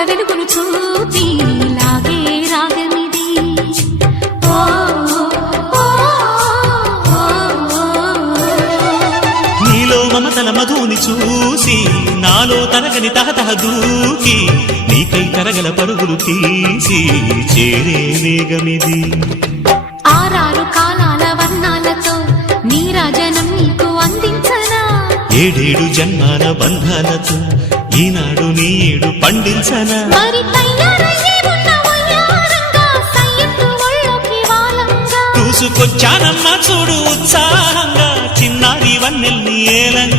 కనుల వెలుగును చూపి లాగే రాగమిది. నీలో మమతల మధుని చూసి నాలో తరగని తహతహ దూకి నీకై తరగల పరుగులు తీసి చేరే వేగమిది. ఆరారు కాలాల వర్ణాలతో నీరాజనం నీకు అందించనా, ఏడేడు జన్మాల బంధాలతో ఈనాడు నీడు పండించనా. మరి తయారయ్యే ఉన్న వయ్యారంగా సయ్యత్తు ఒళ్ళోకి వాలంగా చూసుకొచ్చానమ్మా చూడు ఉత్సాహంగా చిన్నారి వన్నెల్ని ఏలంగా.